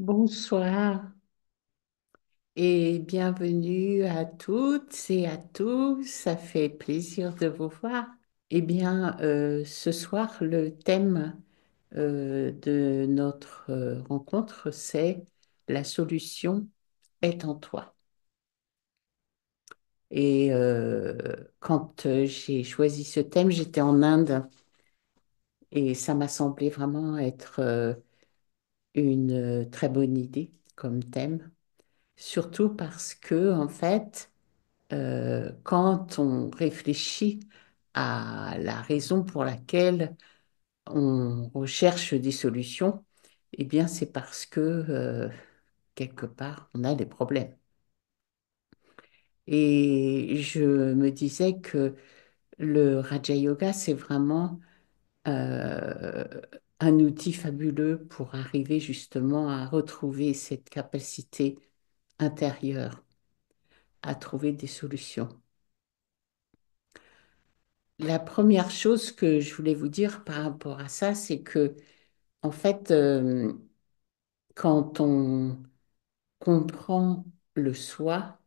Bonsoir et bienvenue à toutes et à tous. Ça fait plaisir de vous voir. Ce soir, le thème de notre rencontre, c'est la solution est en toi. Quand j'ai choisi ce thème, j'étais en Inde et ça m'a semblé vraiment être une très bonne idée comme thème, surtout parce que, en fait, quand on réfléchit à la raison pour laquelle on recherche des solutions, eh bien, c'est parce que quelque part, on a des problèmes. Et je me disais que le Raja Yoga, c'est vraiment euh, un outil fabuleux pour arriver justement à retrouver cette capacité intérieure à trouver des solutions. La première chose que je voulais vous dire par rapport à ça, c'est que, en fait, quand on comprend le soi,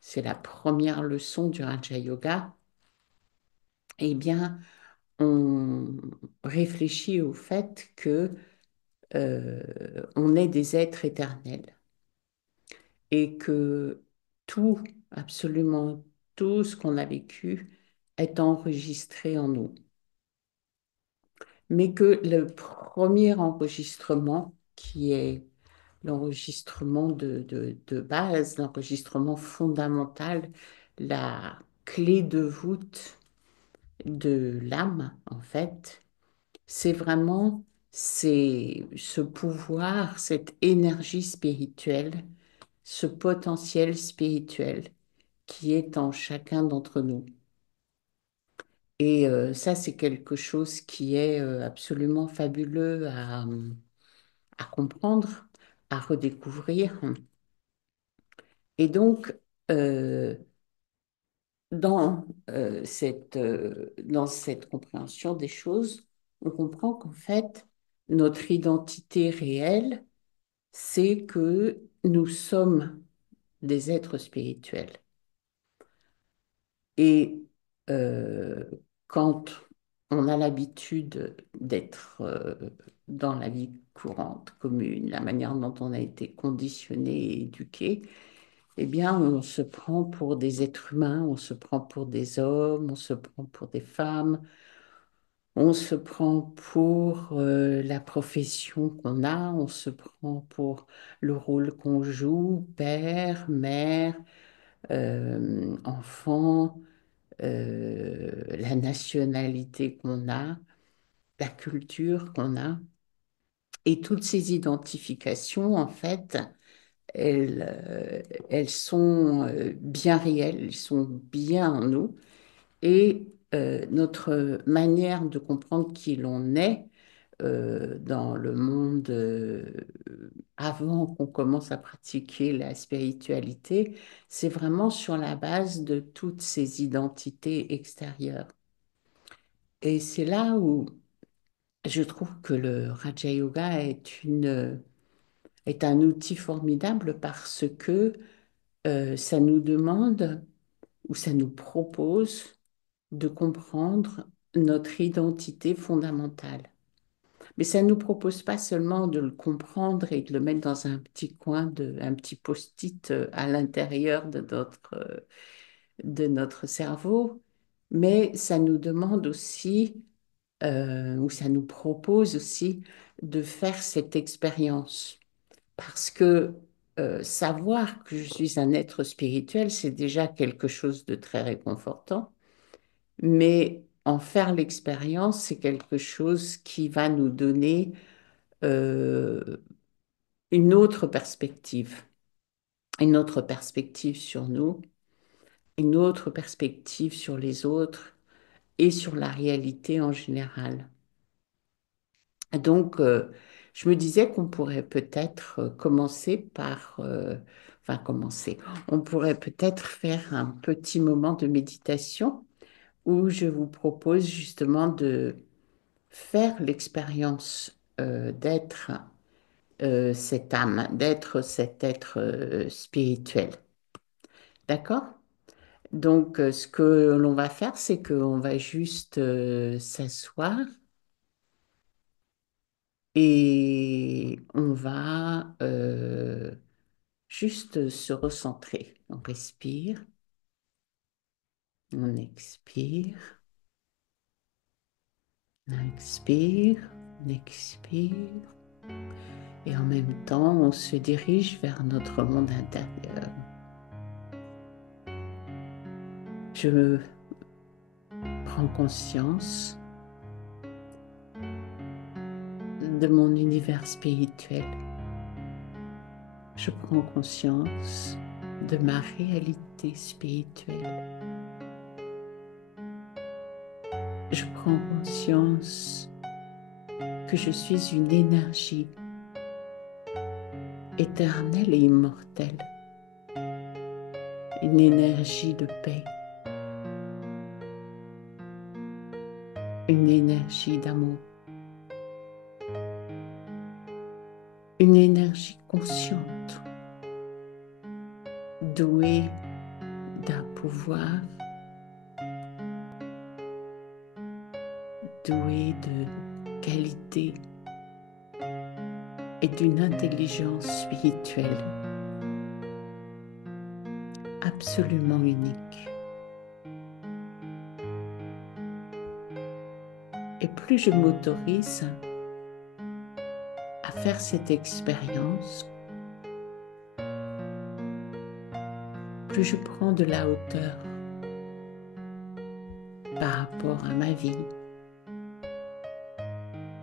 c'est la première leçon du Raja Yoga, eh bien, on réfléchit au fait que on est des êtres éternels et que tout, absolument tout ce qu'on a vécu est enregistré en nous. Mais que le premier enregistrement, qui est l'enregistrement de base, l'enregistrement fondamental, la clé de voûte de l'âme, en fait, c'est vraiment ce pouvoir, cette énergie spirituelle, ce potentiel spirituel qui est en chacun d'entre nous. Ça, c'est quelque chose qui est absolument fabuleux à comprendre, à redécouvrir. Et donc, euh, dans cette compréhension des choses, on comprend qu'en fait, notre identité réelle, c'est que nous sommes des êtres spirituels. Et euh, quand on a l'habitude d'être dans la vie courante, commune, la manière dont on a été conditionné et éduqué, eh bien, on se prend pour des êtres humains, on se prend pour des hommes, on se prend pour des femmes, on se prend pour la profession qu'on a, on se prend pour le rôle qu'on joue, père, mère, enfant, la nationalité qu'on a, la culture qu'on a. Et toutes ces identifications, en fait, elles sont bien réelles, elles sont bien en nous. Et notre manière de comprendre qui l'on est dans le monde avant qu'on commence à pratiquer la spiritualité, c'est vraiment sur la base de toutes ces identités extérieures. Et c'est là où je trouve que le Raja Yoga est un outil formidable parce que ça nous demande ou ça nous propose de comprendre notre identité fondamentale. Mais ça ne nous propose pas seulement de le comprendre et de le mettre dans un petit coin, un petit post-it à l'intérieur de notre cerveau, mais ça nous demande aussi, ou ça nous propose aussi de faire cette expérience. Parce que savoir que je suis un être spirituel, c'est déjà quelque chose de très réconfortant. Mais en faire l'expérience, c'est quelque chose qui va nous donner euh, une autre perspective sur nous, une autre perspective sur les autres et sur la réalité en général. Donc, je me disais qu'on pourrait peut-être commencer enfin commencer, on pourrait peut-être faire un petit moment de méditation où je vous propose justement de faire l'expérience d'être cette âme, d'être cet être spirituel. D'accord? Donc, ce que l'on va faire, c'est qu'on va juste s'asseoir et on va juste se recentrer. On respire, on expire, on inspire, on expire. Et en même temps, on se dirige vers notre monde intérieur. Je prends conscience de mon univers spirituel. Je prends conscience de ma réalité spirituelle. Je prends conscience que je suis une énergie éternelle et immortelle, une énergie de paix, une énergie d'amour, une énergie consciente, douée d'un pouvoir, douée de qualité et d'une intelligence spirituelle absolument unique. Et plus je m'autorise à faire cette expérience, plus je prends de la hauteur par rapport à ma vie,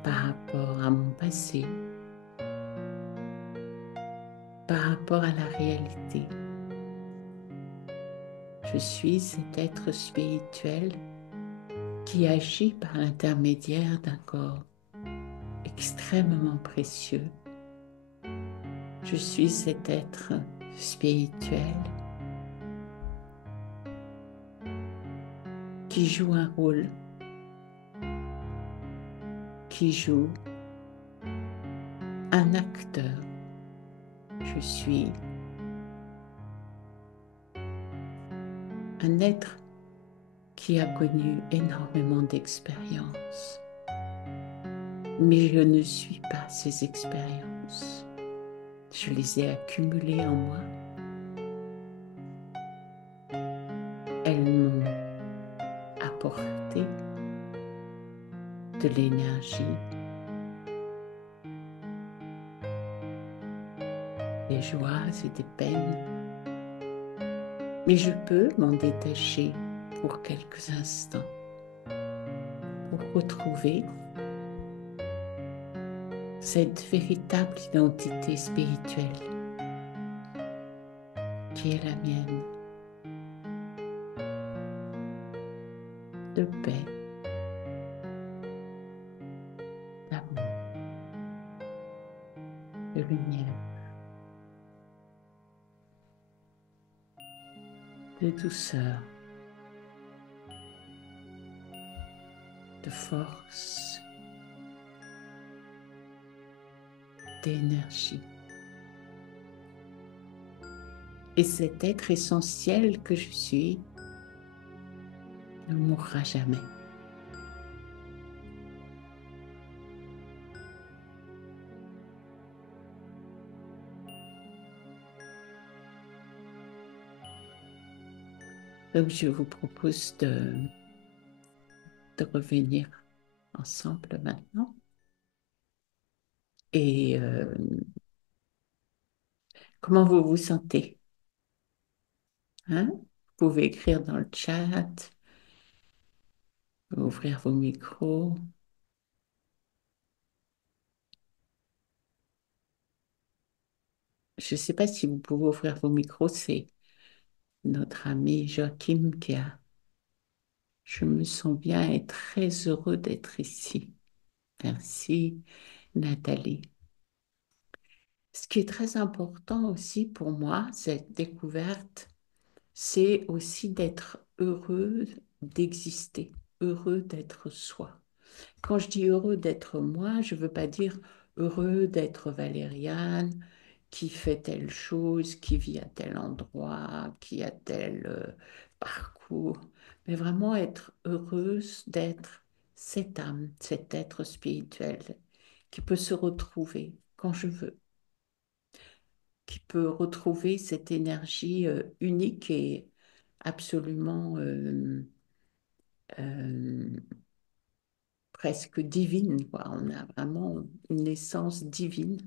par rapport à mon passé, par rapport à la réalité. Je suis cet être spirituel qui agit par l'intermédiaire d'un corps extrêmement précieux. Je suis cet être spirituel qui joue un rôle, qui joue un acteur. Je suis un être qui a connu énormément d'expériences, mais je ne suis pas ces expériences. Je les ai accumulées en moi. Elles m'ont apporté de l'énergie, des joies et des peines. Mais je peux m'en détacher pour quelques instants pour retrouver cette véritable identité spirituelle qui est la mienne, de paix, d'amour, de lumière, de douceur, de force, d'énergie. Et cet être essentiel que je suis ne mourra jamais. Donc je vous propose de revenir ensemble maintenant. Et comment vous vous sentez? Hein? Vous pouvez écrire dans le chat, ouvrir vos micros. Je ne sais pas si vous pouvez ouvrir vos micros, c'est notre ami Joachim qui a. Je me sens bien et très heureux d'être ici. Merci, Nathalie. Ce qui est très important aussi pour moi, cette découverte, c'est aussi d'être heureux d'exister, heureux d'être soi. Quand je dis heureux d'être moi, je ne veux pas dire heureux d'être Valériane, qui fait telle chose, qui vit à tel endroit, qui a tel parcours, mais vraiment être heureuse d'être cette âme, cet être spirituel qui peut se retrouver quand je veux, qui peut retrouver cette énergie unique et absolument euh, presque divine, quoi. On a vraiment une essence divine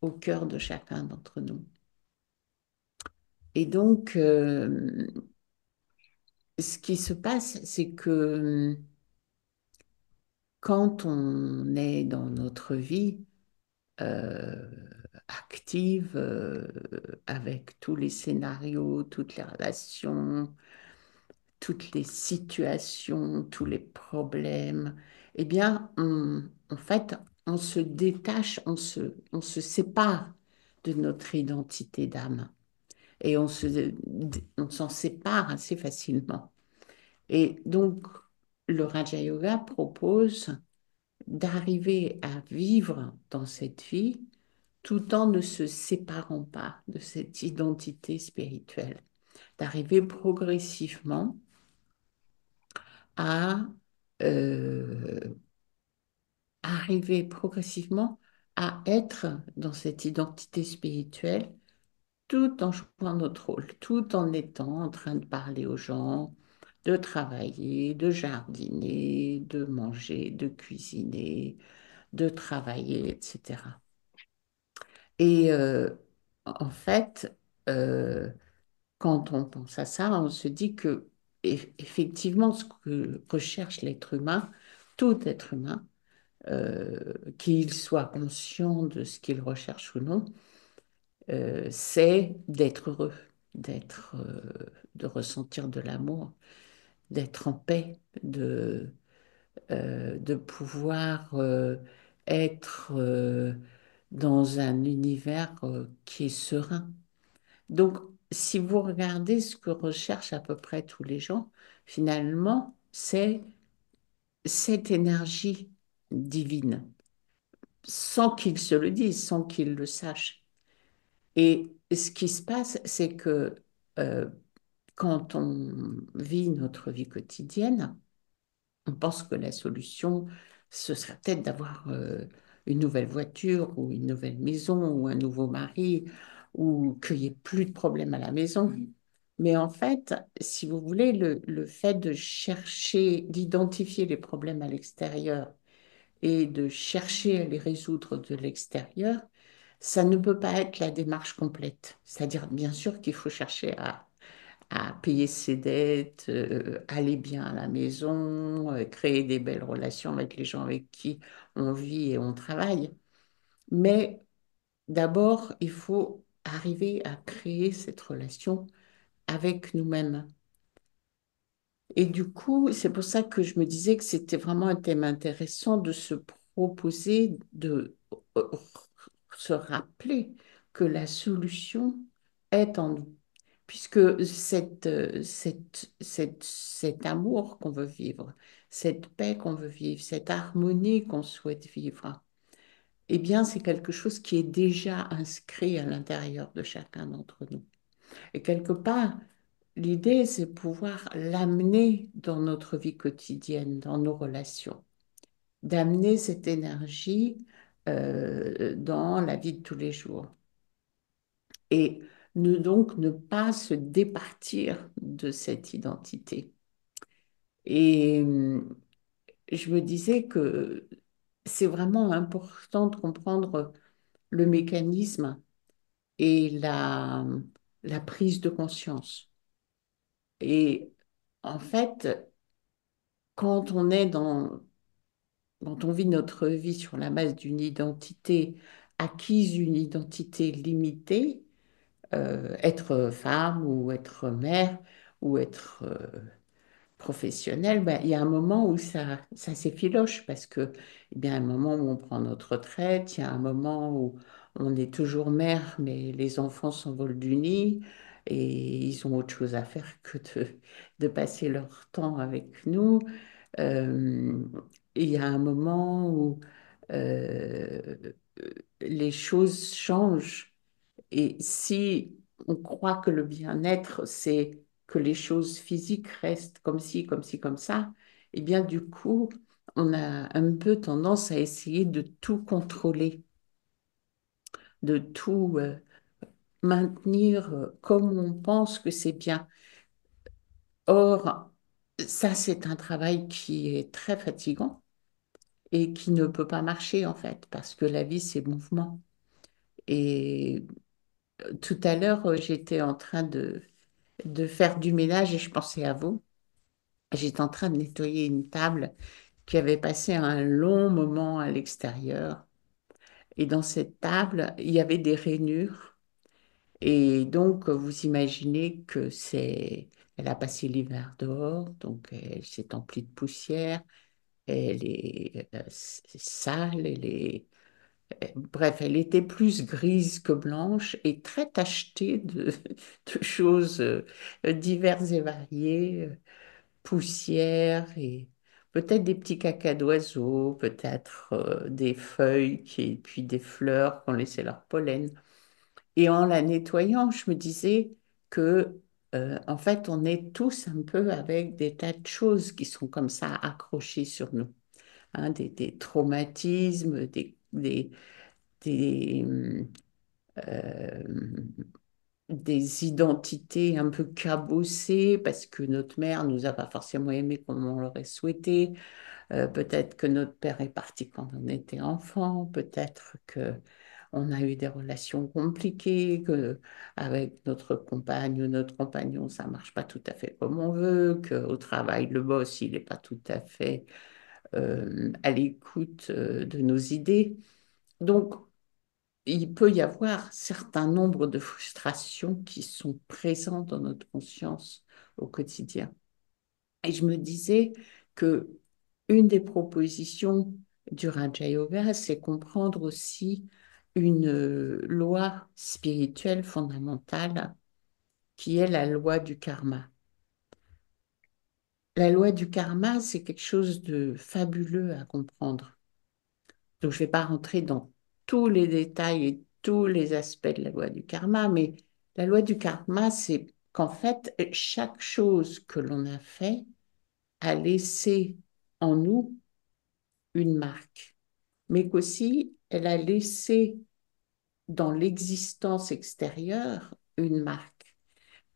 au cœur de chacun d'entre nous. Et donc, ce qui se passe, c'est que quand on est dans notre vie euh, active, avec tous les scénarios, toutes les relations, toutes les situations, tous les problèmes, eh bien, en fait, on se détache, on se sépare de notre identité d'âme et on s'en sépare assez facilement. Et donc, le Raja Yoga propose d'arriver à vivre dans cette vie tout en ne se séparant pas de cette identité spirituelle, d'arriver progressivement à euh, arriver progressivement à être dans cette identité spirituelle tout en jouant notre rôle, tout en étant en train de parler aux gens, de travailler, de jardiner, de manger, de cuisiner, de travailler, etc. Et en fait, euh, quand on pense à ça, on se dit que effectivement, ce que recherche l'être humain, tout être humain, qu'il soit conscient de ce qu'il recherche ou non, c'est d'être heureux, de ressentir de l'amour, d'être en paix, de pouvoir être dans un univers qui est serein. Donc, si vous regardez ce que recherchent à peu près tous les gens, finalement, c'est cette énergie divine, sans qu'ils se le disent, sans qu'ils le sachent. Et ce qui se passe, c'est que euh, quand on vit notre vie quotidienne, on pense que la solution, ce serait peut-être d'avoir une nouvelle voiture ou une nouvelle maison ou un nouveau mari ou qu'il n'y ait plus de problème à la maison. Mais en fait, si vous voulez, le fait de chercher, d'identifier les problèmes à l'extérieur et de chercher à les résoudre de l'extérieur, ça ne peut pas être la démarche complète. C'est-à-dire, bien sûr qu'il faut chercher à payer ses dettes, aller bien à la maison, créer des belles relations avec les gens avec qui on vit et on travaille. Mais d'abord, il faut arriver à créer cette relation avec nous-mêmes. Et du coup, c'est pour ça que je me disais que c'était vraiment un thème intéressant de se proposer de euh, se rappeler que la solution est en nous. Puisque cet amour qu'on veut vivre, cette paix qu'on veut vivre, cette harmonie qu'on souhaite vivre, eh bien, c'est quelque chose qui est déjà inscrit à l'intérieur de chacun d'entre nous. Et quelque part, l'idée, c'est pouvoir l'amener dans notre vie quotidienne, dans nos relations, d'amener cette énergie dans la vie de tous les jours. Et donc ne pas se départir de cette identité. Et je me disais que c'est vraiment important de comprendre le mécanisme et la prise de conscience. Et en fait, quand on est quand on vit notre vie sur la base d'une identité acquise, une identité limitée, être femme ou être mère ou être professionnelle, ben, il y a un moment où ça s'effiloche parce que, eh bien, un moment où on prend notre retraite, il y a un moment où on est toujours mère, mais les enfants s'envolent du nid et ils ont autre chose à faire que de passer leur temps avec nous. Euh, il y a un moment où euh, les choses changent. Et si on croit que le bien-être, c'est que les choses physiques restent comme ci, comme ci, comme ça, eh bien, du coup, on a un peu tendance à essayer de tout contrôler, de tout maintenir comme on pense que c'est bien. Or, ça, c'est un travail qui est très fatigant et qui ne peut pas marcher, en fait, parce que la vie, c'est mouvement. Et tout à l'heure, j'étais en train de faire du ménage et je pensais à vous. J'étais en train de nettoyer une table qui avait passé un long moment à l'extérieur. Et dans cette table, il y avait des rainures. Et donc, vous imaginez que elle a passé l'hiver dehors, donc elle s'est emplie de poussière, elle est sale, bref, elle était plus grise que blanche et très tachetée de choses diverses et variées, poussière et peut-être des petits cacas d'oiseaux, peut-être des feuilles et puis des fleurs qui ont laissé leur pollen. Et en la nettoyant, je me disais que, en fait, on est tous un peu avec des tas de choses qui sont comme ça accrochées sur nous, hein, des traumatismes, des, euh, des identités un peu cabossées parce que notre mère nous a pas forcément aimés comme on l'aurait souhaité. Peut-être que notre père est parti quand on était enfant, peut-être que on a eu des relations compliquées, que avec notre compagne ou notre compagnon, ça marche pas tout à fait comme on veut, qu'au travail, le boss, il n'est pas tout à fait à l'écoute de nos idées. Donc, il peut y avoir certain nombre de frustrations qui sont présentes dans notre conscience au quotidien. Et je me disais que une des propositions du Raja Yoga, c'est comprendre aussi une loi spirituelle fondamentale qui est la loi du karma. La loi du karma, c'est quelque chose de fabuleux à comprendre. Donc, je ne vais pas rentrer dans tous les détails et tous les aspects de la loi du karma, mais la loi du karma, c'est qu'en fait, chaque chose que l'on a fait a laissé en nous une marque, mais qu'aussi elle a laissé dans l'existence extérieure une marque.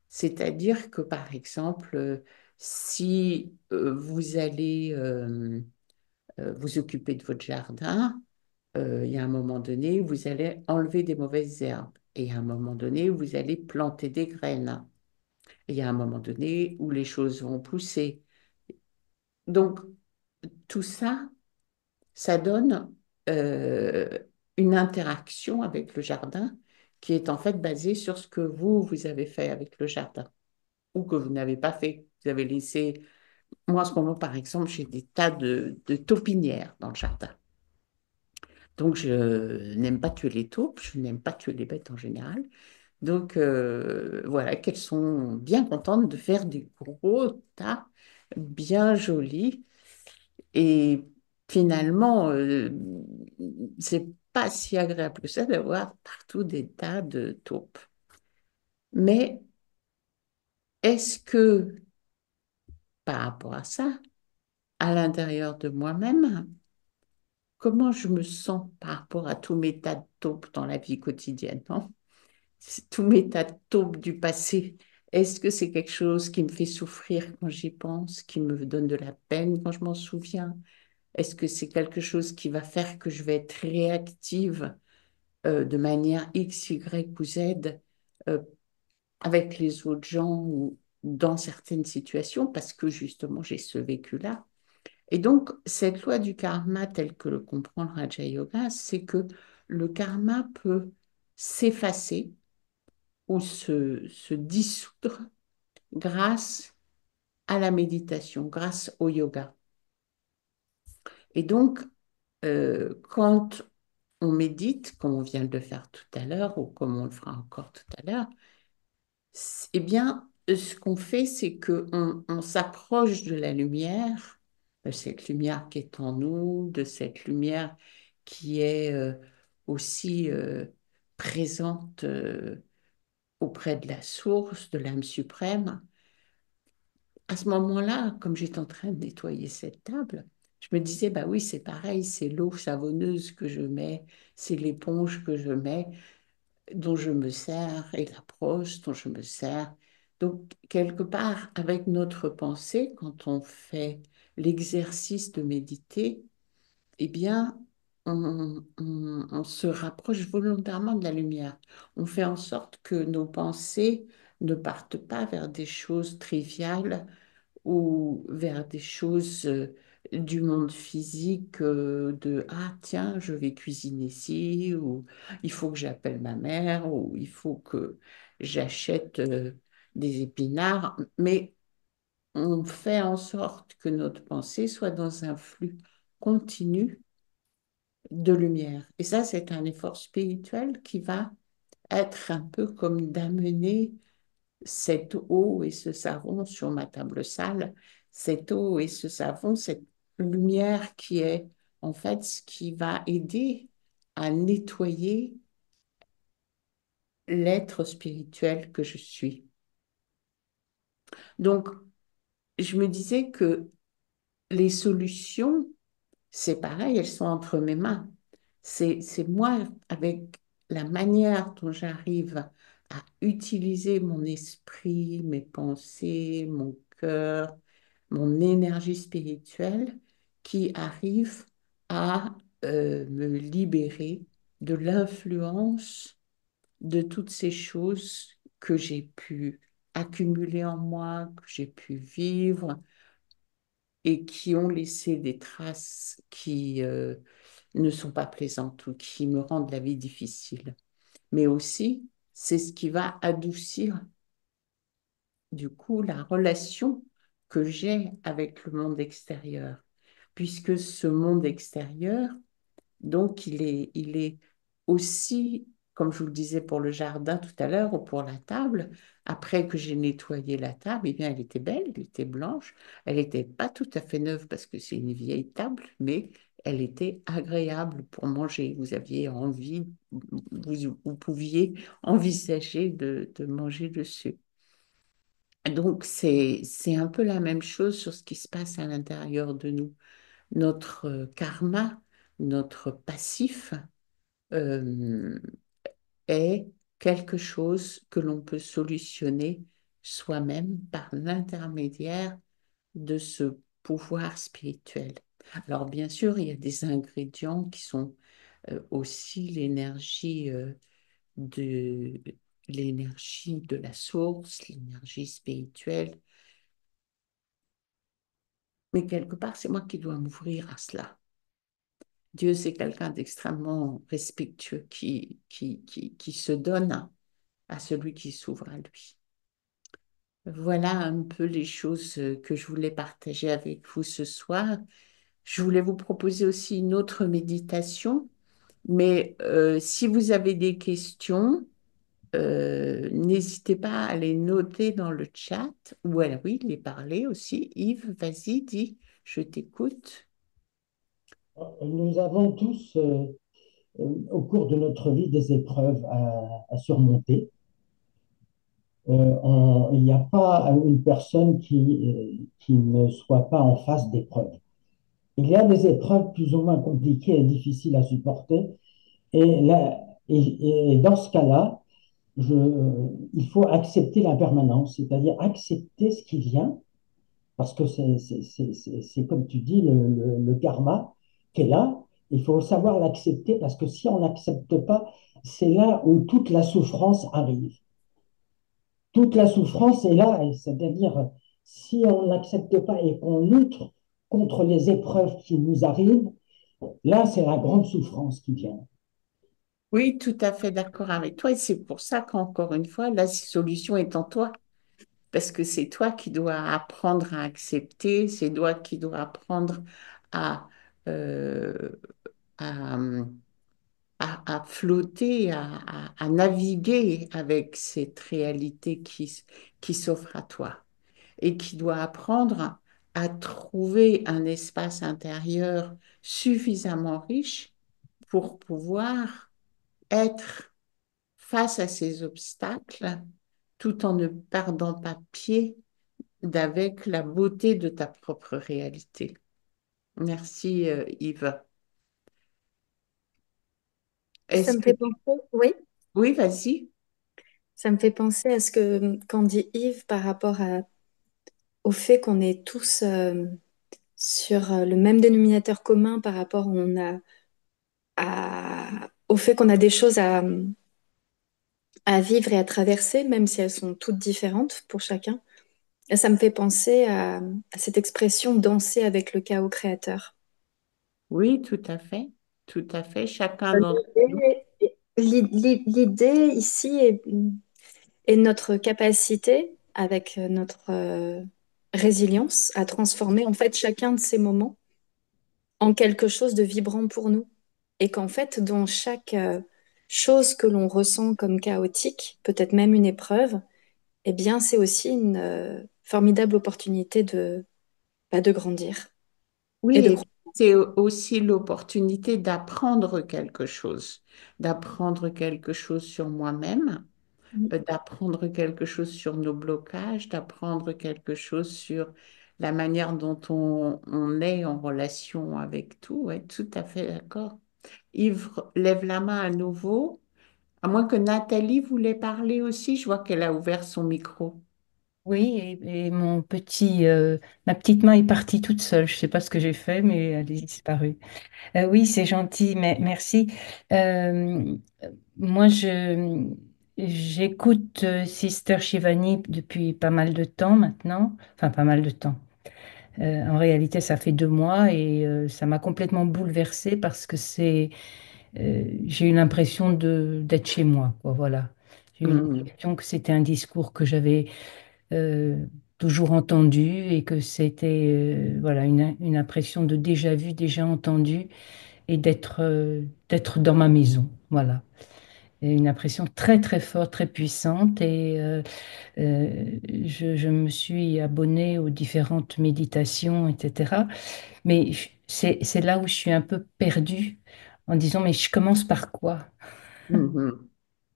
C'est-à-dire que, par exemple, si vous allez vous occuper de votre jardin, il y a un moment donné, vous allez enlever des mauvaises herbes. Et il y a un moment donné, vous allez planter des graines. Et il y a un moment donné où les choses vont pousser. Donc, tout ça, ça donne euh, une interaction avec le jardin qui est en fait basée sur ce que vous avez fait avec le jardin ou que vous n'avez pas fait. Vous avez laissé, moi en ce moment par exemple, j'ai des tas de taupinières dans le jardin. Donc je n'aime pas tuer les taupes, je n'aime pas tuer les bêtes en général. Donc voilà, qu'elles sont bien contentes de faire des gros tas bien jolis. Et finalement, c'est pas si agréable que ça d'avoir partout des tas de taupes. Mais est-ce que par rapport à ça, à l'intérieur de moi-même, comment je me sens par rapport à tous mes tas de taupes dans la vie quotidienne, non? Tous mes tas de taupes du passé, est-ce que c'est quelque chose qui me fait souffrir quand j'y pense, qui me donne de la peine quand je m'en souviens? Est-ce que c'est quelque chose qui va faire que je vais être réactive de manière X, Y ou Z euh, avec les autres gens ou dans certaines situations parce que justement j'ai ce vécu-là. Et donc, cette loi du karma, telle que le comprend le Raja Yoga, c'est que le karma peut s'effacer ou se dissoudre grâce à la méditation, grâce au yoga. Et donc, quand on médite, comme on vient de le faire tout à l'heure, ou comme on le fera encore tout à l'heure, eh bien, ce qu'on fait, c'est qu'on s'approche de la lumière, de cette lumière qui est en nous, de cette lumière qui est aussi présente auprès de la source, de l'âme suprême. À ce moment-là, comme j'étais en train de nettoyer cette table, je me disais, bah oui, c'est pareil, c'est l'eau savonneuse que je mets, c'est l'éponge que je mets, dont je me sers, et la brosse dont je me sers. Donc, quelque part, avec notre pensée, quand on fait l'exercice de méditer, eh bien, on se rapproche volontairement de la lumière. On fait en sorte que nos pensées ne partent pas vers des choses triviales ou vers des choses du monde physique, de ah tiens, je vais cuisiner ici, ou il faut que j'appelle ma mère, ou il faut que j'achète des épinards, mais on fait en sorte que notre pensée soit dans un flux continu de lumière. Et ça, c'est un effort spirituel qui va être un peu comme d'amener cette eau et ce savon sur ma table sale, cette eau et ce savon, cette lumière qui est en fait ce qui va aider à nettoyer l'être spirituel que je suis. Donc, je me disais que les solutions, c'est pareil, elles sont entre mes mains. C'est moi, avec la manière dont j'arrive à utiliser mon esprit, mes pensées, mon cœur, mon énergie spirituelle, qui arrive à me libérer de l'influence de toutes ces choses que j'ai pu accumuler en moi, que j'ai pu vivre et qui ont laissé des traces qui ne sont pas plaisantes ou qui me rendent la vie difficile. Mais aussi, c'est ce qui va adoucir du coup la relation que j'ai avec le monde extérieur, puisque ce monde extérieur, donc il est aussi, comme je vous le disais pour le jardin tout à l'heure ou pour la table, après que j'ai nettoyé la table, eh bien elle était belle, elle était blanche, elle n'était pas tout à fait neuve parce que c'est une vieille table, mais elle était agréable pour manger. Vous aviez envie, vous pouviez envisager de manger dessus. Donc, c'est un peu la même chose sur ce qui se passe à l'intérieur de nous. Notre karma, notre passif, euh, est quelque chose que l'on peut solutionner soi-même par l'intermédiaire de ce pouvoir spirituel. Alors, bien sûr, il y a des ingrédients qui sont aussi de l'énergie de la source, l'énergie spirituelle. Mais quelque part, c'est moi qui dois m'ouvrir à cela. Dieu, c'est quelqu'un d'extrêmement respectueux qui se donne à celui qui s'ouvre à lui. Voilà un peu les choses que je voulais partager avec vous ce soir. Je voulais vous proposer aussi une autre méditation, mais si vous avez des questions, n'hésitez pas à les noter dans le chat ou à oui, les parler aussi. Yves, vas-y, dis, je t'écoute. Nous avons tous, au cours de notre vie, des épreuves à surmonter. Il n'y a pas une personne qui ne soit pas en face d'épreuves. Il y a des épreuves plus ou moins compliquées et difficiles à supporter. Et, là, et dans ce cas-là, il faut accepter l'impermanence, c'est-à-dire accepter ce qui vient, parce que c'est comme tu dis, le karma qui est là. Il faut savoir l'accepter, parce que si on n'accepte pas, c'est là où toute la souffrance arrive. Toute la souffrance est là, c'est-à-dire si on n'accepte pas et qu'on lutte contre les épreuves qui nous arrivent, là, c'est la grande souffrance qui vient. Oui, tout à fait d'accord avec toi. Et c'est pour ça qu'encore une fois, la solution est en toi. Parce que c'est toi qui dois apprendre à accepter, c'est toi qui dois apprendre à, euh, à, à flotter, à naviguer avec cette réalité qui s'offre à toi. Et qui doit apprendre à trouver un espace intérieur suffisamment riche pour pouvoir être face à ces obstacles tout en ne perdant pas pied d'avec la beauté de ta propre réalité. Merci, Yves. Ça Est-ce me que... fait penser, oui, Oui, vas-y. ça me fait penser à ce que qu'en dit Yves par rapport au fait qu'on est tous sur le même dénominateur commun par rapport au fait qu'on a des choses à vivre et à traverser, même si elles sont toutes différentes pour chacun. Et ça me fait penser à cette expression danser avec le chaos créateur. Oui, tout à fait. Tout à fait. Chacun d'entre nous. L'idée ici est notre capacité, avec notre résilience, à transformer en fait chacun de ces moments en quelque chose de vibrant pour nous. Et qu'en fait, dans chaque chose que l'on ressent comme chaotique, peut-être même une épreuve, eh bien, c'est aussi une formidable opportunité de grandir et Oui, de et croître. c'est aussi l'opportunité d'apprendre quelque chose sur moi-même, d'apprendre quelque chose sur nos blocages, d'apprendre quelque chose sur la manière dont on est en relation avec tout. Ouais, tout à fait d'accord. Yves, lève la main à nouveau. À moins que Nathalie voulait parler aussi, je vois qu'elle a ouvert son micro. Oui, et ma petite main est partie toute seule. Je ne sais pas ce que j'ai fait, mais elle est disparue. Oui, c'est gentil, mais merci. Euh, moi, j'écoute Sister Shivani depuis pas mal de temps maintenant. Enfin, pas mal de temps. En réalité, ça fait 2 mois et ça m'a complètement bouleversée parce que j'ai eu l'impression d'être chez moi, quoi, voilà. J'ai eu Hmm. l'impression que c'était un discours que j'avais toujours entendu et que c'était voilà une impression de déjà vu, déjà entendu et d'être dans ma maison. Voilà. Et une impression très très forte, très puissante et je me suis abonnée aux différentes méditations, etc. Mais c'est là où je suis un peu perdue en disant mais je commence par quoi? Mhm.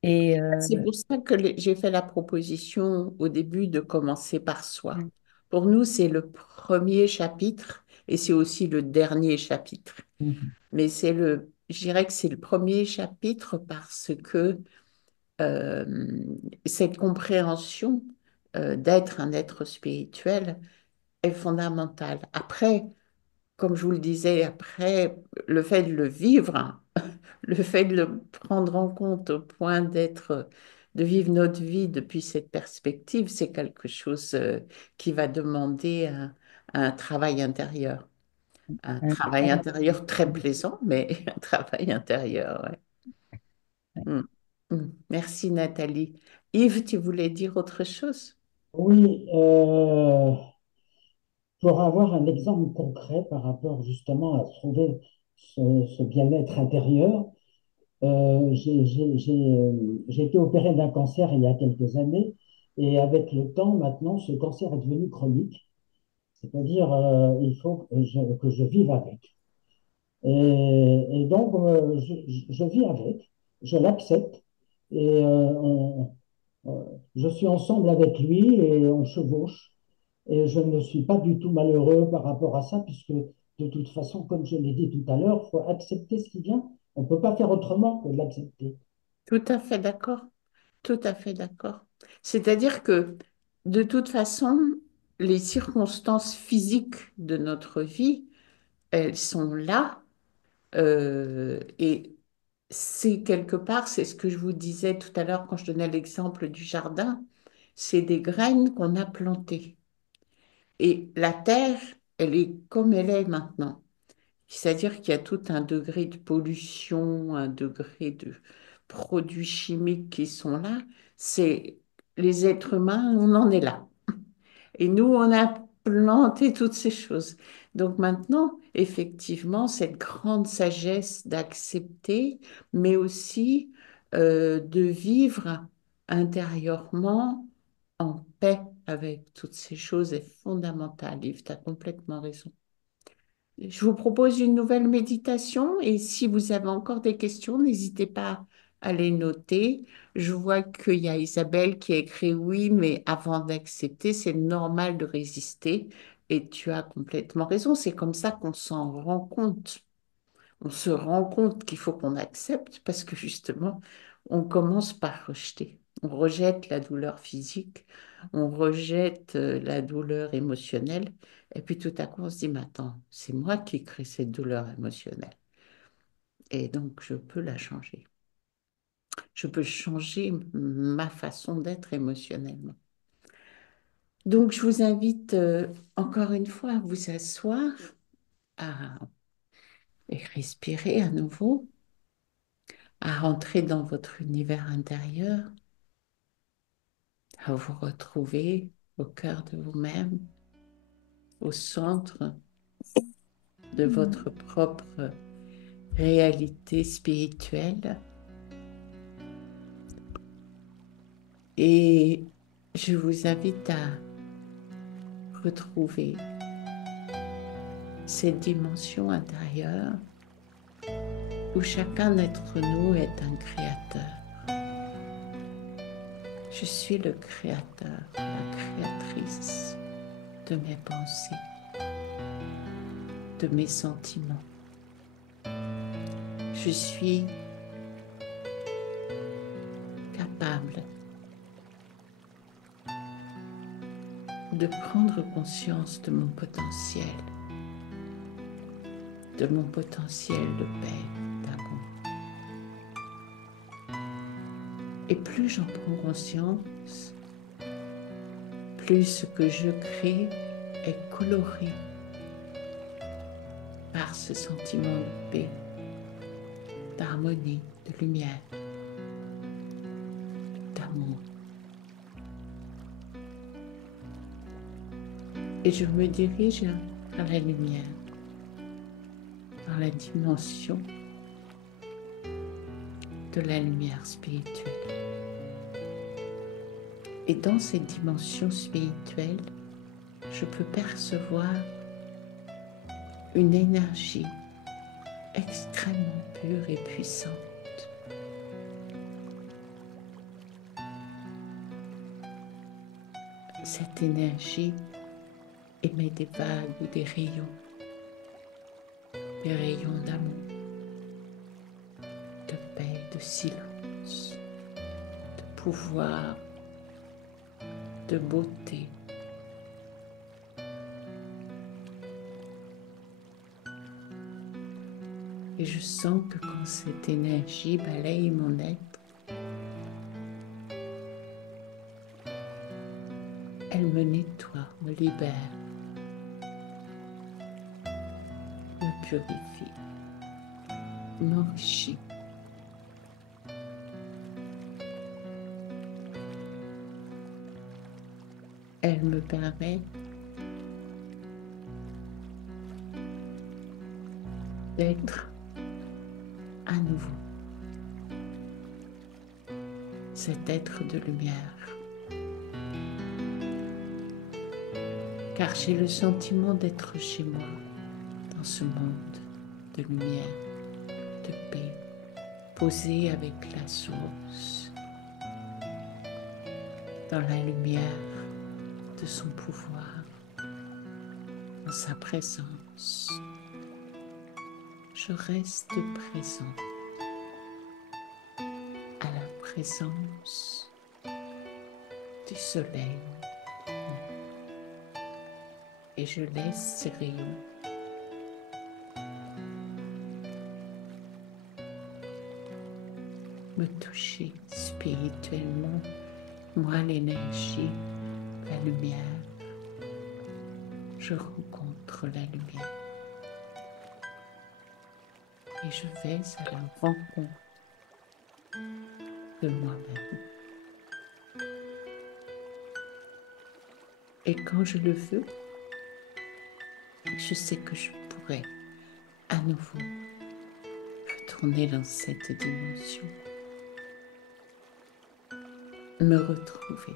Et C'est pour ça que j'ai fait la proposition au début de commencer par soi. Pour nous, c'est le premier chapitre et c'est aussi le dernier chapitre. Mhm. Mais je dirais que c'est le premier chapitre parce que euh, cette compréhension d'être un être spirituel est fondamentale. Après, comme je vous le disais, après, le fait de le vivre, le fait de le prendre en compte au point de vivre notre vie depuis cette perspective, c'est quelque chose qui va demander un travail intérieur. Un Euh, travail intérieur très plaisant, mais un travail intérieur, ouais. Mm. Mm. Merci Nathalie. Yves, tu voulais dire autre chose? Oui, pour avoir un exemple concret par rapport justement à trouver ce bien-être intérieur, j'ai été opéré d'un cancer il y a quelques années et avec le temps, maintenant, ce cancer est devenu chronique, c'est-à-dire il faut que je vive avec. Et donc, je vis avec, je l'accepte et euh, je suis ensemble avec lui et on chevauche. Et je ne suis pas du tout malheureux par rapport à ça, puisque de toute façon, comme je l'ai dit tout à l'heure, il faut accepter ce qui vient. On ne peut pas faire autrement que de l'accepter. Tout à fait d'accord. Tout à fait d'accord. C'est-à-dire que de toute façon, les circonstances physiques de notre vie, elles sont là. Et c'est quelque part, c'est ce que je vous disais tout à l'heure quand je donnais l'exemple du jardin, c'est des graines qu'on a plantées. Et la terre, elle est comme elle est maintenant. C'est-à-dire qu'il y a tout un degré de pollution, un degré de produits chimiques qui sont là. C'est les êtres humains, on en est là. Et nous, on a planté toutes ces choses. Donc maintenant, effectivement, cette grande sagesse d'accepter, mais aussi de vivre intérieurement en paix avec toutes ces choses est fondamentale. Yves, tu as complètement raison. Je vous propose une nouvelle méditation et si vous avez encore des questions, n'hésitez pas à les noter. Je vois qu'il y a Isabelle qui a écrit oui, mais avant d'accepter, c'est normal de résister. Et tu as complètement raison, c'est comme ça qu'on s'en rend compte. On se rend compte qu'il faut qu'on accepte parce que justement, on commence par rejeter. On rejette la douleur physique, on rejette la douleur émotionnelle, et puis tout à coup, on se dit, mais attends, c'est moi qui crée cette douleur émotionnelle. Et donc, je peux la changer. Je peux changer ma façon d'être émotionnellement. Donc, je vous invite encore une fois à vous asseoir à, et respirer à nouveau, à rentrer dans votre univers intérieur, à vous retrouver au cœur de vous-même, au centre de votre propre réalité spirituelle. Et je vous invite à retrouver cette dimension intérieure où chacun d'entre nous est un créateur. Je suis le créateur, la créatrice de mes pensées, de mes sentiments. Je suis capable de prendre conscience de mon potentiel de paix, d'amour. Et plus j'en prends conscience, plus ce que je crée est coloré par ce sentiment de paix, d'harmonie, de lumière, d'amour. Et je me dirige vers la lumière, dans la dimension de la lumière spirituelle. Et dans cette dimension spirituelle, je peux percevoir une énergie extrêmement pure et puissante. Cette énergie émet des vagues ou des rayons d'amour, de paix, de silence, de pouvoir, de beauté. Et je sens que quand cette énergie balaye mon être, elle me nettoie, me libère, me purifie, m'enrichit. Elle me permet d'être à nouveau cet être de lumière. Car j'ai le sentiment d'être chez moi, dans ce monde de lumière, de paix, posé avec la source, dans la lumière de son pouvoir, dans sa présence. Je reste présent à la présence du soleil et je laisse ces rayons me toucher spirituellement, moi l'énergie, la lumière. Je rencontre la lumière et je vais à la rencontre de moi-même. Et quand je le veux, je sais que je pourrai à nouveau retourner dans cette dimension, me retrouver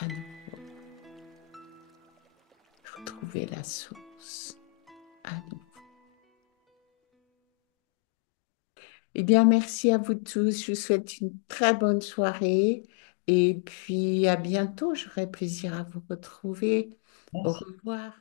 à nouveau, retrouver la source à nouveau. Eh bien, merci à vous tous. Je vous souhaite une très bonne soirée et puis à bientôt. J'aurai plaisir à vous retrouver. Au Merci. revoir.